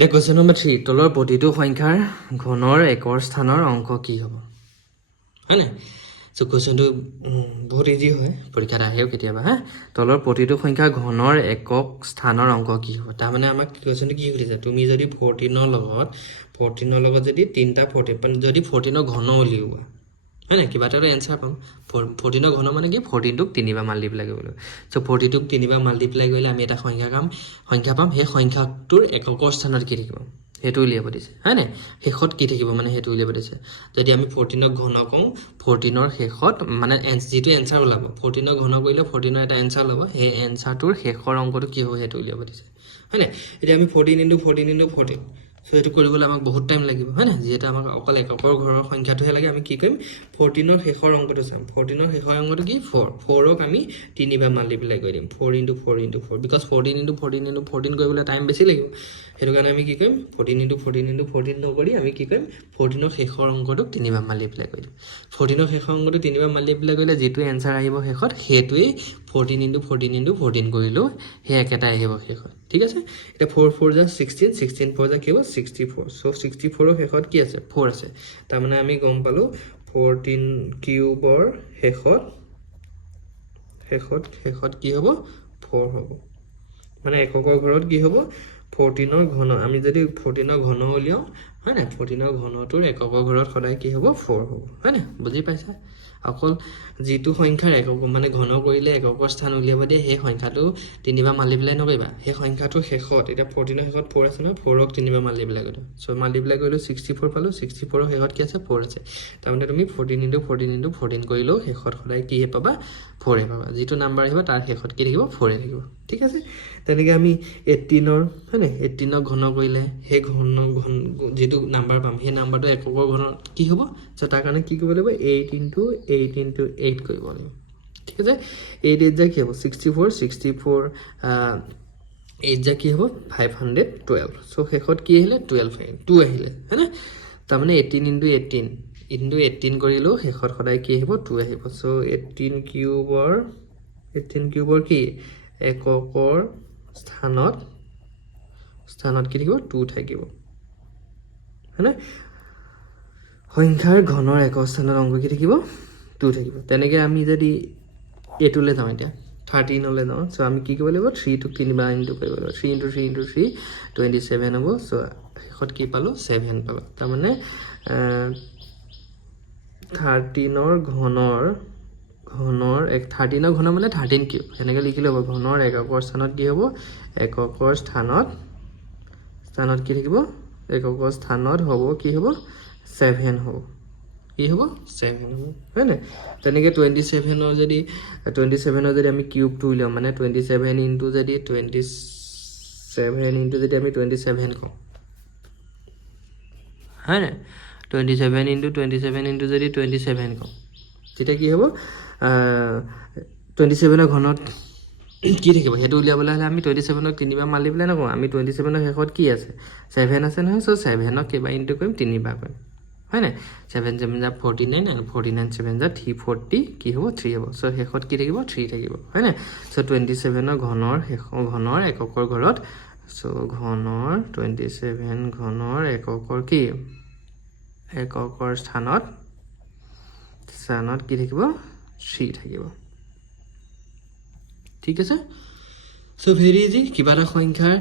Question number 3 তলৰ প্ৰতিটো সংখ্যাৰ ঘনৰ একৰ স্থানৰ অংক কি হ'ব হয় না সো কোৱেশ্চনটো বহুত ইজি হয় পৰীক্ষাত আহেও কেতিয়াবা হা তলৰ প্ৰতিটো সংখ্যাৰ ঘনৰ একক স্থানৰ অংক কি হ'ব তাৰ মানে আমাক কোৱেশ্চনটো কি সুধিছে তুমি যদি 14 ৰ লগত যদি তিনটা 14 যদি 14 ৰ ঘন উলিওৱা হয় না কিবা এটা এনসাৰ পাম 14 ৰ ঘন মানে কি 14 টোক তিনিবাৰ মাল্টিপ্লাই কৰিব সো 40 টোক তিনিবাৰ মাল্টিপ্লাই কৰিলে আমি এটা সংখ্যা পাম সেই সংখ্যাটোৰ এককৰ স্থানত কি থাকিব হেতু উলিয়াব দিছে হয় না শেষত কি থাকিব মানে হেতু উলিয়াব দিছে যদি আমি 14 ৰ ঘন কওঁ 14 ৰ শেষত মানে যেটো এনসাৰ ওলাব 14 ৰ ঘন কৰিলে 14 ৰ এটা এনসাৰ ল'ব সেই এনসাৰটোৰ শেষৰ অংকটো কি হ'ব হেতু উলিয়াব দিছে হয় না এতিয়া আমি 14 সো এটো কৰিবলৈ আমাক বহুত টাইম লাগিব হয় না যেটা আমাক অকল এককৰ ঘৰৰ সংখ্যাটোহে লাগে আমি কি কৰিম 14 ৰ শেষৰ অংকটো চাম 14 ৰ শেষৰ অংকটো কি 4 ক আমি তিনিবাৰ মাল্টিপ্লাই কৰি দিম 4 * 4 * 4 বিকজ 14 * 14 * 14 কৰিবলৈ টাইম বেছি লাগিব হেতু কাৰণে আমি কি কৰিম 14 * 14 * 14 নকৰি আমি কি কৰিম 14 ৰ শেষৰ অংকটোক তিনিবাৰ মাল্টিপ্লাই কৰি দিম 14 ৰ শেষৰ অংকটো তিনিবাৰ মাল্টিপ্লাই কৰিলে যেটো এনসাৰ আহিব শেষত হেতুই 14 * 14 * 14 কৰিলো হে একেটা আহিব শেষত ঠিক আছে এটা 4 4 যা 16 16 4 যা কি হ'ব 64 সো 64 ৰ শেষত কি আছে 4 আছে তাৰ মানে আমি গম পালো 14 কিউবৰ শেষত কি হ'ব 4 হ'ব মানে এককৰ ঘৰত কি হ'ব 14 ৰ ঘন আমি যদি 14 ৰ ঘন উলিয়াও হয় না 14 ৰ ঘনটোৰ এককৰ ঘৰত সদায় কি হ'ব 4 হ'ব হয় না বুজি পাইছা অকল যেটো সংখ্যাৰ একক মানে ঘন কৰিলে এককৰ স্থান উলিয়াব দিয়ে সেই সংখ্যাটো তিনিবাৰ মাল্টিপ্লাই নকৰিবা সেই সংখ্যাটোৰ শেষত এটা 14 ৰ শেষত 4 আছে ন 4 ক তিনিবাৰ মাল্টিপ্লাই কৰিলো সো মাল্টিপ্লাই কৰিলো 64 পালো 64 ৰ শেষত কি আছে 4 আছে তাৰ মানে তুমি 14 * 14 * 14 কৰিলো শেষত সদায় কি পাবা 4 পাবা যেটো নাম্বাৰ আহিব তাৰ শেষত কি থাকিব 4 থাকিব ঠিক আছে তেনেকৈ আমি 18 ৰ হয় না 18 ৰ ঘন কৰিলে সেই ঘন যেটো নাম্বাৰ পাম সেই নাম্বাৰটো এককৰ ঘন কি হ'ব সো তাৰ কাৰণে কি কৰিব লাগিব 8 * 8 * 8 কৰিব লাগিব ঠিক আছে 8 8 যা কি হ'ব 64 64 8 যা কি হ'ব 512 সো শেষত কি আহিলে 12 2 আহিলে হয় না তাৰ মানে 18 * 18 কৰিলো শেষত সদায় কি আহিব 2 আহিব সো 18 কিউবৰ কি এককৰ স্থানত কি থাকিব 2 থাকিব হয় না সংখ্যাৰ ঘনৰ একক স্থানৰ অংক কি থাকিব 2 থাকিব তেনেকৈ আমি যদি এটোলে যাওঁ এতিয়া 13 লৈ যাওঁ সো আমি কি কৰিব লাগিব 3 টোক তিনিবাৰ ইনটু কৰিব লাগিব 3 * 3 * 3 27 হ'ব সো শেষত কি পালো 7 পালো তাৰ মানে 13 ৰ ঘনৰ 13 ৰ ঘন মানে 13 কিউব এনেকৈ লিখি ল'ব ঘনৰ এককৰ স্থানত কি হ'ব এককৰ স্থানত কি থাকিব এককৰ স্থানত হ'ব কি হ'ব 7 হ'ব কি হ'ব 7 হ'ব হয় না তেনেকৈ 27 ৰ যদি আমি কিউবটো উলিয়াম মানে 27 ইনটু যদি 27 ইনটু যদি আমি 27 কওঁ হয় না 27 ইনটু যদি 27 কওঁ তেতিয়া কি হ'ব 27 ৰ ঘনত কি থাকিব হেতু উলিয়াবলৈ হলে আমি 27 ক তিনিবাৰ মাল্টিপ্লাই নকৰো আমি 27 ৰ শেষত কি আছে 7 আছে নহয় সো 7 ক কেবা ইনটু কৰিম তিনিবাৰ কৰিম হয় না 7 7 যা 49 and 49 7 যা 340 কি হ'ব 3 হ'ব সো শেষত কি থাকিব 3 থাকিব হয় না সো 27 ৰ ঘনৰ এককৰ ঘৰত সো ঘনৰ 27 ঘনৰ এককৰ কি এককৰ স্থানত কি থাকিব 3 থাকিব ঠিক আছে সো ভেৰি ইজি কিবা এটা সংখ্যাৰ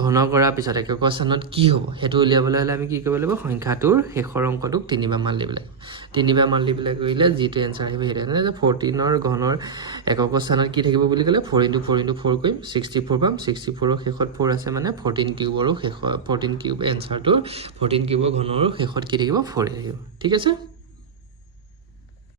ঘন কৰাৰ পিছত এককৰ স্থানত কি হ'ব হেতু উলিয়াবলৈ হলে আমি কি কৰিব লাগিব সংখ্যাটোৰ শেষৰ অংকটোক তিনিবাৰ মাল্টিপ্লাই কৰিলে যেটো এনসাৰ আহিব হেতু মানে 14 ৰ ঘনৰ এককৰ স্থানত কি থাকিব বুলি ক'লে 4 * 4 * 4 কৰিম 64 পাম 64 ৰ শেষত 4 আছে মানে 14 কিউবৰ এনসাৰটোৰ 14 কিউবৰ ঘনৰো শেষত কি থাকিব 4 আহিব ঠিক আছে